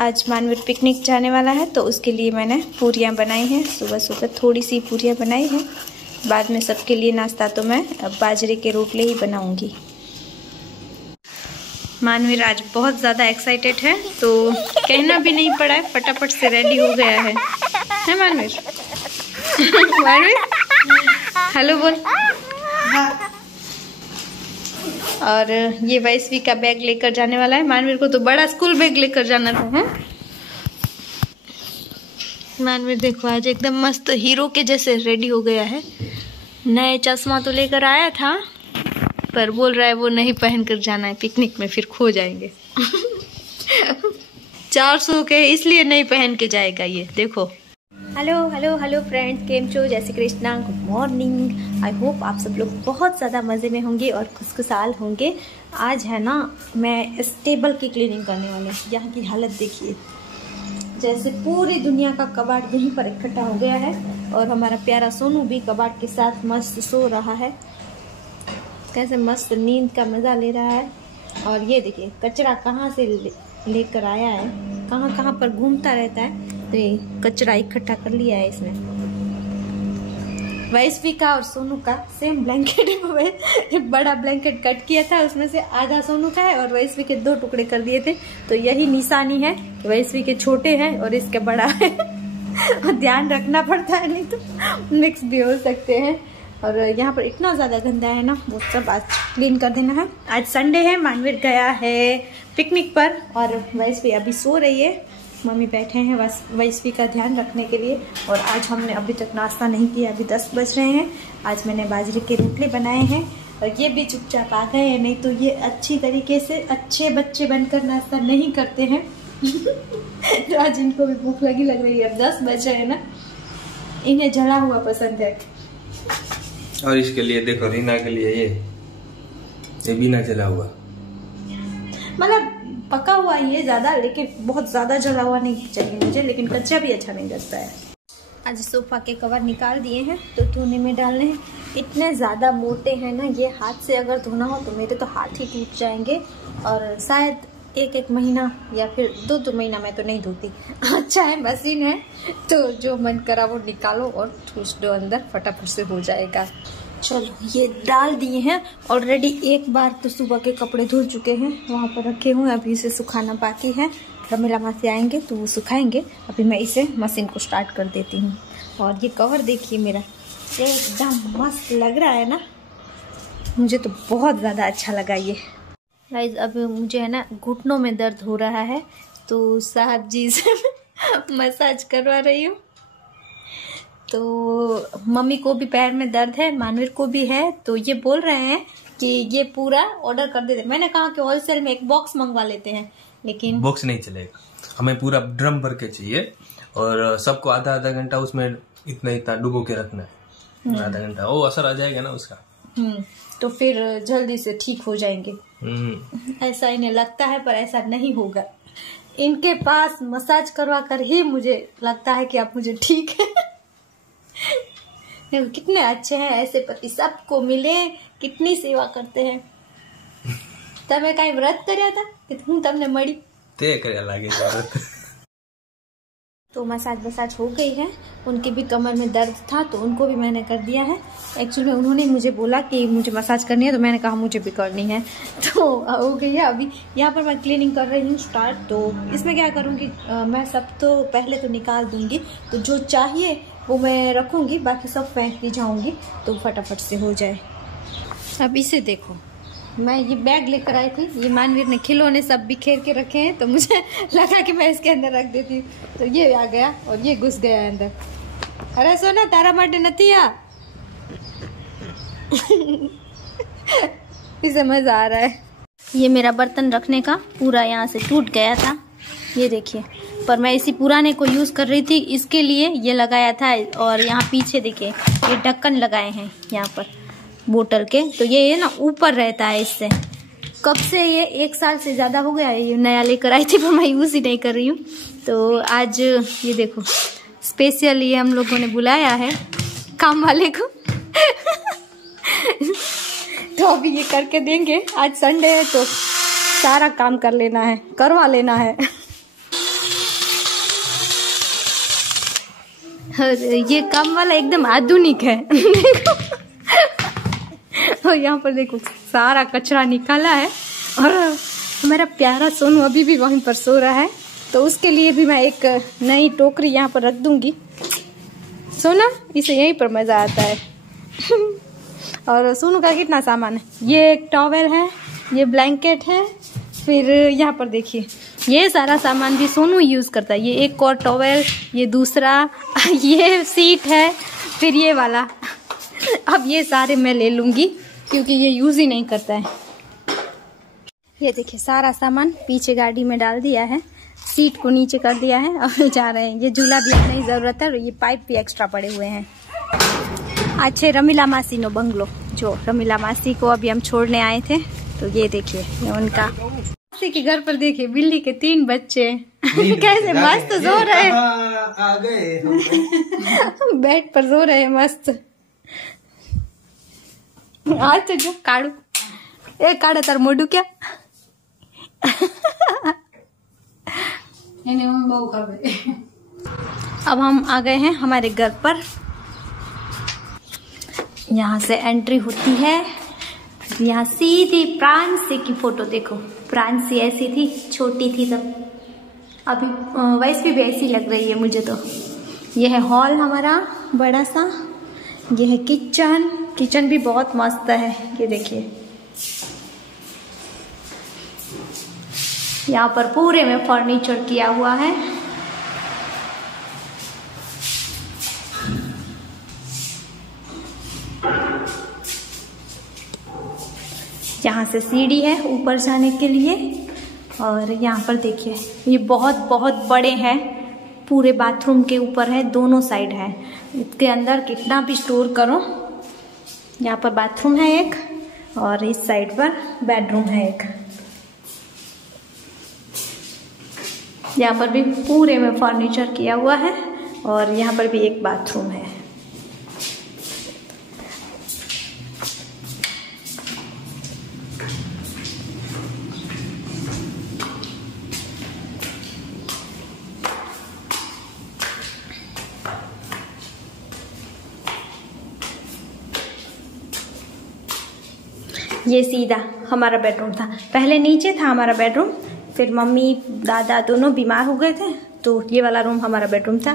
आज मानवीर पिकनिक जाने वाला है तो उसके लिए मैंने पूरियाँ बनाई हैं। सुबह सुबह थोड़ी सी पूरियाँ बनाई हैं, बाद में सबके लिए नाश्ता तो मैं बाजरे के रोटले ही बनाऊंगी। मानवीर आज बहुत ज़्यादा एक्साइटेड है तो कहना भी नहीं पड़ा है, फटाफट से रेडी हो गया है मानवीर? मानवीर हेलो बोल। और ये वैश्वी का बैग लेकर जाने वाला है। मानवीर को तो बड़ा स्कूल बैग लेकर जाना था है? मानवीर देखो आज एकदम मस्त हीरो के जैसे रेडी हो गया है। नए चश्मा तो लेकर आया था पर बोल रहा है वो नहीं पहन कर जाना है पिकनिक में, फिर खो जाएंगे। 400 के इसलिए नहीं पहन के जाएगा ये। देखो हेलो हेलो हेलो फ्रेंड्स, केम छो, जय Shri Krishna, good morning. I hope आप सब लोग बहुत ज़्यादा मज़े में होंगे और खुशखुशाल होंगे। आज है ना मैं इस टेबल की क्लीनिंग करने वाली हूँ। यहाँ की हालत देखिए, जैसे पूरी दुनिया का कबाड़ यहीं पर इकट्ठा हो गया है और हमारा प्यारा सोनू भी कबाड़ के साथ मस्त सो रहा है, कैसे मस्त नींद का मज़ा ले रहा है। और ये देखिए कचरा कहाँ से लेकर आया है, कहाँ कहाँ पर घूमता रहता है, तो ये कचरा इकट्ठा कर लिया है इसने। वैश्वी का और सोनू का सेम ब्लैंकेट है। एक बड़ा ब्लैंकेट कट किया था, उसमें से आधा सोनू का है और वैश्वी के 2 टुकड़े कर दिए थे। तो यही निशानी है कि वैश्वी के छोटे हैं और इसके बड़ा है। और ध्यान रखना पड़ता है, नहीं तो मिक्स भी हो सकते हैं। और यहाँ पर इतना ज़्यादा गंदा है ना, वो सब आज क्लीन कर देना है। आज संडे है, मानवीर गया है पिकनिक पर और वैश्वी अभी सो रही है। मम्मी बैठे हैं बस वैश्वी का ध्यान रखने के लिए। और आज हमने अभी तक नाश्ता नहीं किया, अभी 10 बज रहे हैं। आज मैंने बाजरे के रोटले बनाए हैं और ये भी चुपचाप आ गए हैं, नहीं तो ये अच्छी तरीके से अच्छे बच्चे बनकर नाश्ता नहीं करते हैं। तो आज इनको भी भूख लग रही है। अब 10 बज रहे हैं ना, इन्हें जला हुआ पसंद है। और इसके लिए देखो रीना के लिए ये भी ना जला हुआ, मतलब पका हुआ ये ज्यादा, लेकिन बहुत ज्यादा जला हुआ नहीं चाहिए मुझे, लेकिन कच्चा भी अच्छा नहीं लगता है। आज सोफा के कवर निकाल दिए हैं तो धोने में डालने हैं। इतने ज्यादा मोटे हैं ना, ये हाथ से अगर धोना हो तो मेरे तो हाथ ही टूट जाएंगे। और शायद 1 महीना या फिर 2 महीना मैं तो नहीं धोती। अच्छा है मशीन है तो जो मन करा वो निकालो और ठूस दो अंदर, फटाफट से हो जाएगा। चलो ये डाल दिए हैं ऑलरेडी। एक बार तो सुबह के कपड़े धुल चुके हैं, वहाँ पर रखे हुए, अभी इसे सुखाना बाकी है। रमीला मासी आएंगे तो वो सुखाएंगे। अभी मैं इसे मशीन को स्टार्ट कर देती हूँ। और ये कवर देखिए मेरा एकदम मस्त लग रहा है ना, मुझे तो बहुत ज़्यादा अच्छा लगा ये। गाइस अब मुझे है ना घुटनों में दर्द हो रहा है तो साहब जी से मसाज करवा रही हूँ। तो मम्मी को भी पैर में दर्द है, मानवीर को भी है, तो ये बोल रहे हैं कि ये पूरा ऑर्डर कर देते। मैंने कहा कि होलसेल में एक बॉक्स मंगवा लेते हैं, लेकिन बॉक्स नहीं चलेगा, हमें पूरा ड्रम भर के चाहिए और सबको आधा घंटा उसमें इतना डुबो के रखना है। आधा घंटा वो असर आ जाएगा ना उसका, तो फिर जल्दी से ठीक हो जाएंगे। ऐसा इन्हें लगता है पर ऐसा नहीं होगा। इनके पास मसाज करवा कर ही मुझे लगता है कि अब मुझे ठीक है। कितने अच्छे हैं ऐसे पति, सबको मिले, कितनी सेवा करते हैं। तब कहीं व्रत કર્યા था कि तुमने मड़ी ते કર્યા लागे व्रत। तो मसाज हो गई है। उनकी भी कमर में दर्द था तो उनको भी मैंने कर दिया है। एक्चुअली उन्होंने मुझे बोला कि मुझे मसाज करनी है तो मैंने कहा मुझे भी करनी है, तो हो गई है। अभी यहाँ पर मैं क्लीनिंग कर रही हूँ स्टार्ट। तो इसमें क्या करूँगी, मैं सब तो पहले तो निकाल दूँगी, तो जो चाहिए वो मैं रखूँगी, बाकी सब फेंक दी जाऊँगी तो फटाफट से हो जाए। अब इसे देखो, मैं ये बैग लेकर आई थी, ये मानवीर ने खिलौने सब बिखेर के रखे हैं तो मुझे लगा कि मैं इसके अंदर रख देती हूँ। तो ये आ गया और ये घुस गया अंदर। अरे सोना तारा माटे नहीं आ। इसे मजा आ रहा है। ये मेरा बर्तन रखने का पूरा यहाँ से टूट गया था, ये देखिए, पर मैं इसी पुराने को यूज कर रही थी, इसके लिए ये लगाया था। और यहाँ पीछे देखिए ये ढक्कन लगाए हैं यहाँ पर बोतल के, तो ये ना ऊपर रहता है इससे। कब से ये 1 साल से ज्यादा हो गया है, ये नया लेकर आई थी पर मैं यूज ही नहीं कर रही हूँ। तो आज ये देखो स्पेशल ये हम लोगों ने बुलाया है काम वाले को। तो अभी ये करके देंगे। आज संडे है तो सारा काम कर लेना है, करवा लेना है। और ये काम वाला एकदम आधुनिक है। देखो और यहाँ पर देखो सारा कचरा निकाला है और हमारा प्यारा सोनू अभी भी वहीं पर सो रहा है, तो उसके लिए भी मैं एक नई टोकरी यहाँ पर रख दूंगी। सोना इसे यहीं पर मजा आता है। और सोनू का कितना सामान है, ये एक टॉवेल है, ये ब्लैंकेट है, फिर यहाँ पर देखिए ये सारा सामान भी सोनू यूज करता है। ये एक और टॉवेल, ये दूसरा, ये सीट है, फिर ये वाला। अब ये सारे मैं ले लूंगी क्योंकि ये यूज ही नहीं करता है। ये देखिए सारा सामान पीछे गाड़ी में डाल दिया है, सीट को नीचे कर दिया है और जा रहे हैं। ये झूला भी नहीं जरूरत है और ये पाइप भी एक्स्ट्रा पड़े हुए हैं। अच्छे रमीला मासी नो बंगलो, जो रमीला मासी को अभी हम छोड़ने आए थे, तो ये देखिए ये उनका। मासी के घर पर देखिए बिल्ली के 3 बच्चे कैसे मस्त सो रहे हैं। आ गए बेड पर सो रहे हैं मस्त। आज तो जो काड़ू एक काड़ा तार मोडू क्या अब हम आ गए हैं हमारे घर पर। यहाँ से एंट्री होती है, यहाँ सीधी प्रांसी की फोटो देखो। प्रांसी ऐसी थी, छोटी थी तब, अभी वैसे भी ऐसी लग रही है मुझे तो। यह है हॉल हमारा बड़ा सा, यह है किचन। किचन भी बहुत मस्त है, ये देखिए। यहाँ पर पूरे में फर्नीचर किया हुआ है। यहाँ से सीढ़ी है ऊपर जाने के लिए। और यहाँ पर देखिए ये बहुत बहुत बड़े हैं, पूरे बाथरूम के ऊपर है, दोनों साइड है। इसके अंदर कितना भी स्टोर करो। यहाँ पर बाथरूम है एक और इस साइड पर बेडरूम है एक। यहाँ पर भी पूरे में फर्नीचर किया हुआ है और यहाँ पर भी एक बाथरूम है। ये सीधा हमारा बेडरूम था, पहले नीचे था हमारा बेडरूम, फिर मम्मी दादा दोनों बीमार हो गए थे, तो ये वाला रूम हमारा बेडरूम था।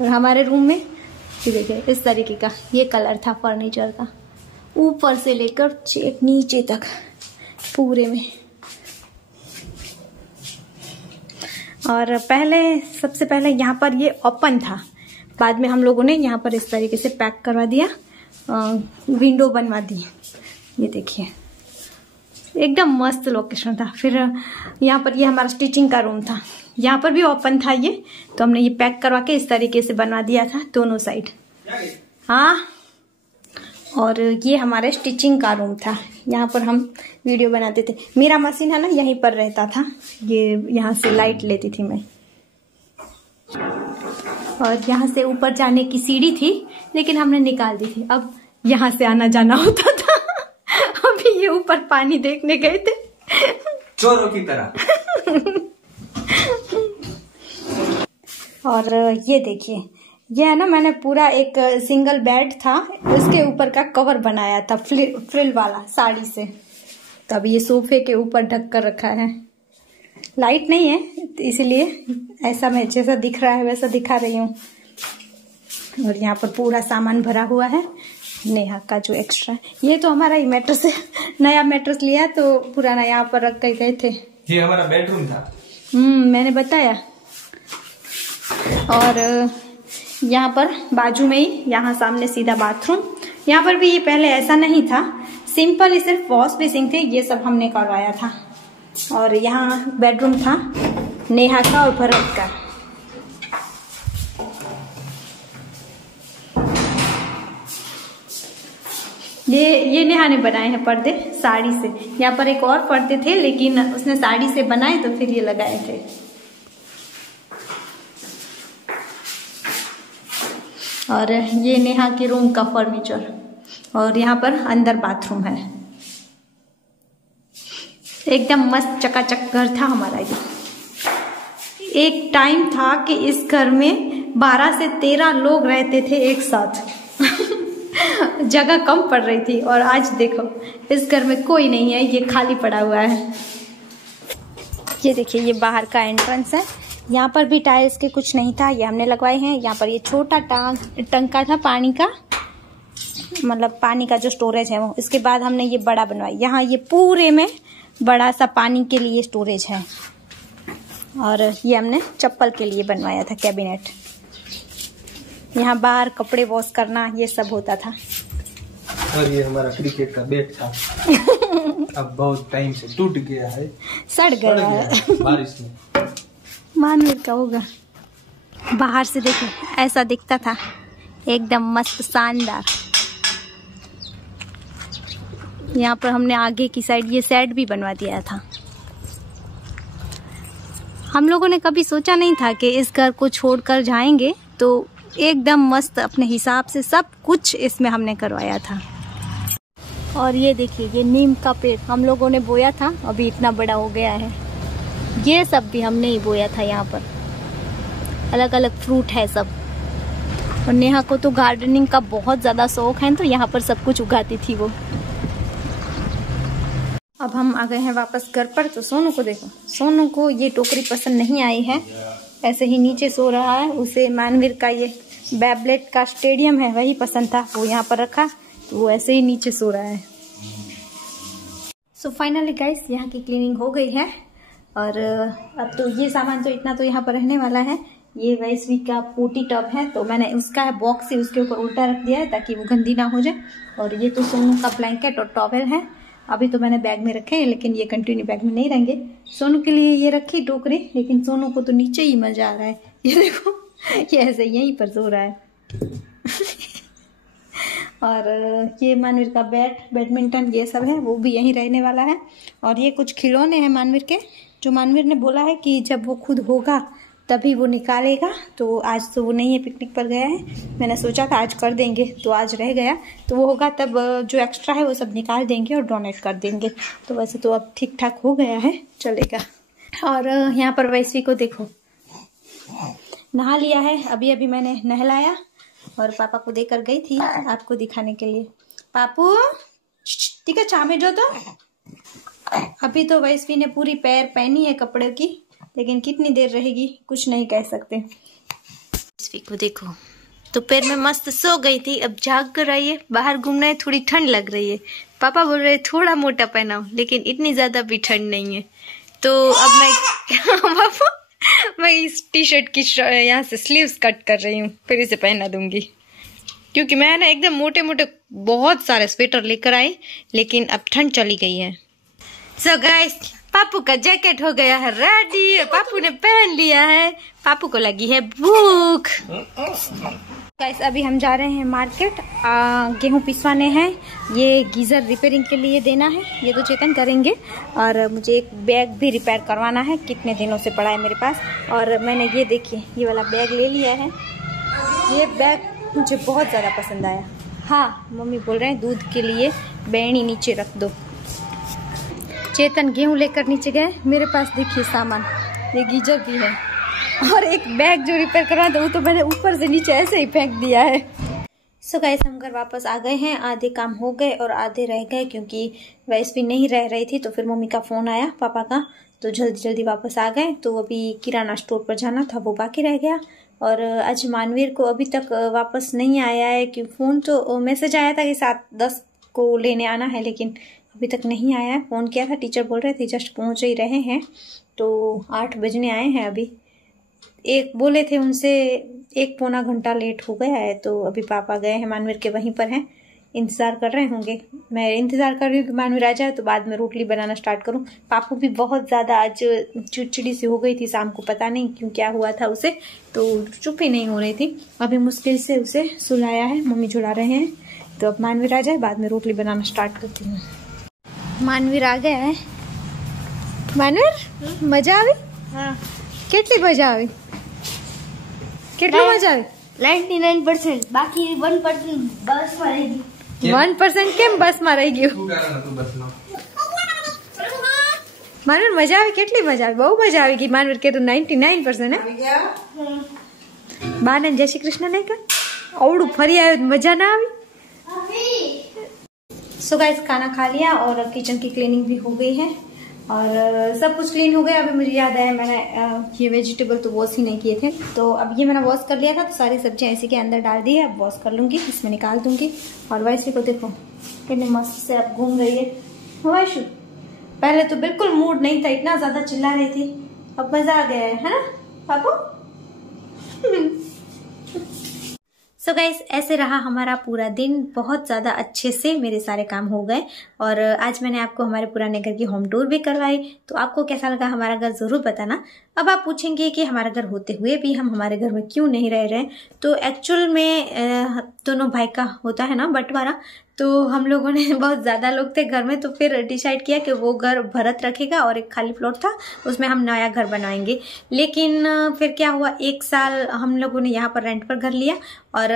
और हमारे रूम में ये देखिए इस तरीके का ये कलर था फर्नीचर का, ऊपर से लेकर चेक नीचे तक पूरे में। और पहले सबसे पहले यहाँ पर ये ओपन था, बाद में हम लोगों ने यहाँ पर इस तरीके से पैक करवा दिया, विंडो बनवा दी। ये देखिए एकदम मस्त लोकेशन था। फिर यहाँ पर ये हमारा स्टिचिंग का रूम था, यहाँ पर भी ओपन था ये, तो हमने ये पैक करवा के इस तरीके से बनवा दिया था दोनों साइड। हाँ, और ये हमारे स्टिचिंग का रूम था, यहाँ पर हम वीडियो बनाते थे। मेरा मशीन है ना यहीं पर रहता था, ये यहाँ से लाइट लेती थी मैं। और यहाँ से ऊपर जाने की सीढ़ी थी लेकिन हमने निकाल दी थी, अब यहाँ से आना जाना होता था। अभी ये ऊपर पानी देखने गए थे चोरों की तरह। और ये देखिए ये है ना, मैंने पूरा एक सिंगल बेड था उसके ऊपर का कवर बनाया था फ्रिल वाला साड़ी से, तब ये सोफे के ऊपर ढक कर रखा है। लाइट नहीं है इसलिए ऐसा मैं जैसा दिख रहा है वैसा दिखा रही हूँ। और यहाँ पर पूरा सामान भरा हुआ है नेहा का जो एक्स्ट्रा है। ये तो हमारा ही मैट्रेस है, नया मैट्रेस लिया तो पुराना यहाँ पर रख के गए थे। ये हमारा बेडरूम था। मैंने बताया। और यहाँ पर बाजू में ही यहाँ सामने सीधा बाथरूम। यहाँ पर भी ये पहले ऐसा नहीं था, सिंपल ही सिर्फ वॉश बेसिन थे, ये सब हमने करवाया था। और यहाँ बेडरूम था नेहा का और भरत का। ये नेहा ने बनाए हैं पर्दे साड़ी से। यहाँ पर एक और पर्दे थे लेकिन उसने साड़ी से बनाए तो फिर ये लगाए थे। और ये नेहा के रूम का फर्नीचर। और यहाँ पर अंदर बाथरूम है। एकदम मस्त चकाचक घर था हमारा ये। एक टाइम था कि इस घर में 12 से 13 लोग रहते थे एक साथ। जगह कम पड़ रही थी और आज देखो इस घर में कोई नहीं है, ये खाली पड़ा हुआ है। ये देखिए ये बाहर का एंट्रेंस है। यहाँ पर भी टाइल्स के कुछ नहीं था, ये हमने लगवाए हैं। यहाँ पर ये छोटा टंका था पानी का, मतलब पानी का जो स्टोरेज है वो। इसके बाद हमने ये बड़ा बनवाया। यहाँ ये पूरे में बड़ा सा पानी के लिए स्टोरेज है। और ये हमने चप्पल के लिए बनवाया था कैबिनेट। यहाँ बाहर कपड़े वॉश करना ये सब होता था। और ये हमारा क्रिकेट का बैट था। अब बहुत टाइम से टूट गया है, सड़ गया है बारिश में। मानवीर का होगा। बाहर से देखो ऐसा दिखता था, एकदम मस्त शानदार। यहाँ पर हमने आगे की साइड ये शेड भी बनवा दिया था। हम लोगों ने कभी सोचा नहीं था कि इस घर को छोड़कर जाएंगे, तो एकदम मस्त अपने हिसाब से सब कुछ इसमें हमने करवाया था। और ये देखिए ये नीम का पेड़ हम लोगों ने बोया था, अभी इतना बड़ा हो गया है। ये सब भी हमने ही बोया था। यहाँ पर अलग अलग फ्रूट है सब। और नेहा को तो गार्डनिंग का बहुत ज़्यादा शौक है, तो यहाँ पर सब कुछ उगाती थी वो। अब हम आ गए हैं वापस घर पर। तो सोनू को देखो, सोनू को ये टोकरी पसंद नहीं आई है, ऐसे ही नीचे सो रहा है। उसे मानवीर का ये बेब्लेट का स्टेडियम है वही पसंद था, वो यहाँ पर रखा, तो वो ऐसे ही नीचे सो रहा है। सो फाइनली गाइस यहाँ की क्लीनिंग हो गई है। और अब तो ये सामान तो इतना तो यहाँ पर रहने वाला है। ये वैश्वी का पोटी टब है, तो मैंने उसका बॉक्स ही उसके ऊपर उल्टा रख दिया है ताकि वो गंदी ना हो जाए। और ये तो सोनू का ब्लैंकेट और टॉवेल है, अभी तो मैंने बैग में रखे हैं, लेकिन ये कंटिन्यू बैग में नहीं रहेंगे। सोनू के लिए ये रखी टोकरी, लेकिन सोनू को तो नीचे ही मजा आ रहा है। ये देखो ये ऐसे यहीं पर सो रहा है। और ये मानवीर का बैडमिंटन ये सब है, वो भी यहीं रहने वाला है। और ये कुछ खिलौने हैं मानवीर के, जो मानवीर ने बोला है कि जब वो खुद होगा तभी वो निकालेगा। तो आज तो वो नहीं है, पिकनिक पर गया है। मैंने सोचा था आज कर देंगे, तो आज रह गया। तो वो होगा तब जो एक्स्ट्रा है वो सब निकाल देंगे और डोनेट कर देंगे। तो वैसे तो अब ठीक ठाक हो गया है, चलेगा। और यहाँ पर वैश्वी को देखो नहा लिया है, अभी अभी मैंने नहलाया और पापा को देकर गई थी आपको दिखाने के लिए। पापू ठीक है चामे जो तो अभी तो वैश्वी ने पूरी पैर पहनी है कपड़े की, लेकिन कितनी देर रहेगी कुछ नहीं कह सकते। वैश्वी को देखो दोपहर में मस्त सो गई थी, अब जाग कर आई है। बाहर घूमना है, थोड़ी ठंड लग रही है। पापा बोल रहे थोड़ा मोटा पहनाओ, लेकिन इतनी ज्यादा भी ठंड नहीं है। तो अब मैं मैं इस टी शर्ट की यहाँ से स्लीव्स कट कर रही हूँ, फिर इसे पहना दूंगी। क्योंकि मैं ना एकदम मोटे मोटे बहुत सारे स्वेटर लेकर आई, लेकिन अब ठंड चली गई है। सो गाइस पापू का जैकेट हो गया है रेडी, पापू ने पहन लिया है। पापू को लगी है भूख। गाइस अभी हम जा रहे हैं मार्केट, गेहूं पिसवाने हैं। ये गीजर रिपेयरिंग के लिए देना है, ये तो चेतन करेंगे। और मुझे एक बैग भी रिपेयर करवाना है, कितने दिनों से पड़ा है मेरे पास। और मैंने ये देखिए ये वाला बैग ले लिया है। ये बैग मुझे बहुत ज़्यादा पसंद आया। हाँ मम्मी बोल रहे हैं दूध के लिए बैणी नीचे रख दो। चेतन गेहूं लेकर नीचे गए, मेरे पास देखिए सामान, ये गीजर भी है और एक बैग जो रिपेयर करवा था वो तो मैंने ऊपर से नीचे ऐसे ही फेंक दिया है। सो गाइस हम घर वापस आ गए हैं, आधे काम हो गए और आधे रह गए, क्योंकि वैश्वी नहीं रह रही थी। तो फिर मम्मी का फोन आया पापा का, तो जल्दी जल्दी वापस आ गए। तो अभी किराना स्टोर पर जाना था, वो बाकी रह गया। और आज मानवीर को अभी तक वापस नहीं आया है, कि फोन तो मैसेज आया था कि 7:10 को लेने आना है, लेकिन अभी तक नहीं आया है। फ़ोन किया था, टीचर बोल रहे थे जस्ट पहुंच ही रहे हैं। तो 8 बजने आए हैं अभी। एक बोले थे उनसे 1-पौना घंटा लेट हो गया है। तो अभी पापा गए हैं मानवीर के, वहीं पर हैं, इंतज़ार कर रहे होंगे। मैं इंतज़ार कर रही हूँ कि मानवीर आ जाए तो बाद में रोटली बनाना स्टार्ट करूँ। पापू भी बहुत ज़्यादा आज चिड़चिड़ी सी हो गई थी शाम को, पता नहीं क्यों क्या हुआ था उसे, तो चुप ही नहीं हो रही थी। अभी मुश्किल से उसे सुलाया है, मम्मी झुला रहे हैं। तो अब मानवीर आ जाए, बाद में रोटली बनाना स्टार्ट करती हूँ। मानवीर आ गया है। मानवीर मजा આવી? हाँ કેટલી મજા આવી? કેટલી મજા આવી? 99%, બાકી 1% બસ માં રહી ગઈ। 1% કેમ બસ માં રહી ગયું? શું કારણ હતું બસમાં? માનવીર મજા આવી, કેટલી મજા આવી? બહુ મજા આવી ગઈ। માનવીર કે તો 99% હે? બાને જય શ્રી કૃષ્ણ નહીં કર આવડું ફરી આવ્યું મજા ના આવી। सो गाइस खाना खा लिया और किचन की क्लीनिंग भी हो गई है और सब कुछ क्लीन हो गया। अभी मुझे याद आया मैंने ये वेजिटेबल तो वॉश ही नहीं किए थे, तो अब ये मैंने वॉश कर लिया था, तो सारी सब्जियां इसी के अंदर डाल दी है। अब वॉश कर लूंगी, इसमें निकाल दूंगी। और वैसे को देखो कितने मस्त से अब घूम रही है वैशु। पहले तो बिल्कुल मूड नहीं था, इतना ज्यादा चिल्ला रही थी, अब मजा आ गया है ना पापू। सो गाइस ऐसे रहा हमारा पूरा दिन, बहुत ज़्यादा अच्छे से मेरे सारे काम हो गए। और आज मैंने आपको हमारे पुराने घर की होम टूर भी करवाई, तो आपको कैसा लगा हमारा घर ज़रूर बताना। अब आप पूछेंगे कि हमारा घर होते हुए भी हम हमारे घर में क्यों नहीं रह रहे, तो एक्चुअल में दोनों भाई का होता है ना बंटवारा, तो हम लोगों ने बहुत ज़्यादा लोग थे घर में, तो फिर डिसाइड किया कि वो घर भरत रखेगा और एक खाली प्लॉट था उसमें हम नया घर बनाएंगे। लेकिन फिर क्या हुआ, 1 साल हम लोगों ने यहाँ पर रेंट पर घर लिया और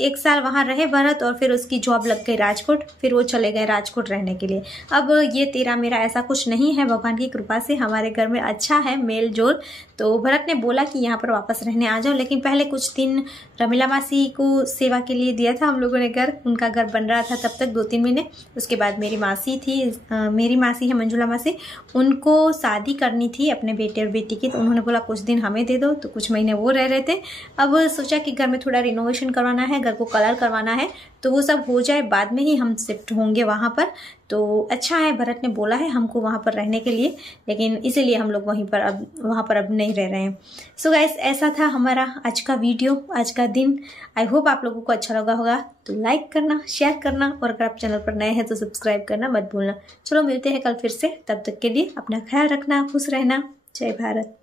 1 साल वहाँ रहे भरत, और फिर उसकी जॉब लग गई राजकोट, फिर वो चले गए राजकोट रहने के लिए। अब ये तेरा मेरा ऐसा कुछ नहीं है, भगवान की कृपा से हमारे घर में अच्छा है मेल जोल। तो भरत ने बोला कि यहाँ पर वापस रहने आ जाओ, लेकिन पहले कुछ दिन रमीला मासी को सेवा के लिए दिया था हम लोगों ने घर, उनका घर बन रहा था तब तक 2-3 महीने। उसके बाद मेरी मासी थी, मेरी मासी है मंजुला मासी, उनको शादी करनी थी अपने बेटे और बेटी की, तो उन्होंने बोला कुछ दिन हमें दे दो, तो कुछ महीने वो रह रहे थे। अब सोचा कि घर में थोड़ा रिनोवेशन करवाना है, घर को कलर करवाना है, तो वो सब हो जाए बाद में ही हम शिफ्ट होंगे वहाँ पर। तो अच्छा है, भरत ने बोला है हमको वहाँ पर रहने के लिए, लेकिन इसीलिए हम लोग वहाँ पर अब नहीं रह रहे हैं। सो गाइस ऐसा था हमारा आज का वीडियो, आज का दिन। आई होप आप लोगों को अच्छा लगा होगा, तो लाइक करना, शेयर करना, और अगर आप चैनल पर नए हैं तो सब्सक्राइब करना मत भूलना। चलो मिलते हैं कल फिर से, तब तक के लिए अपना ख्याल रखना, खुश रहना। जय भारत।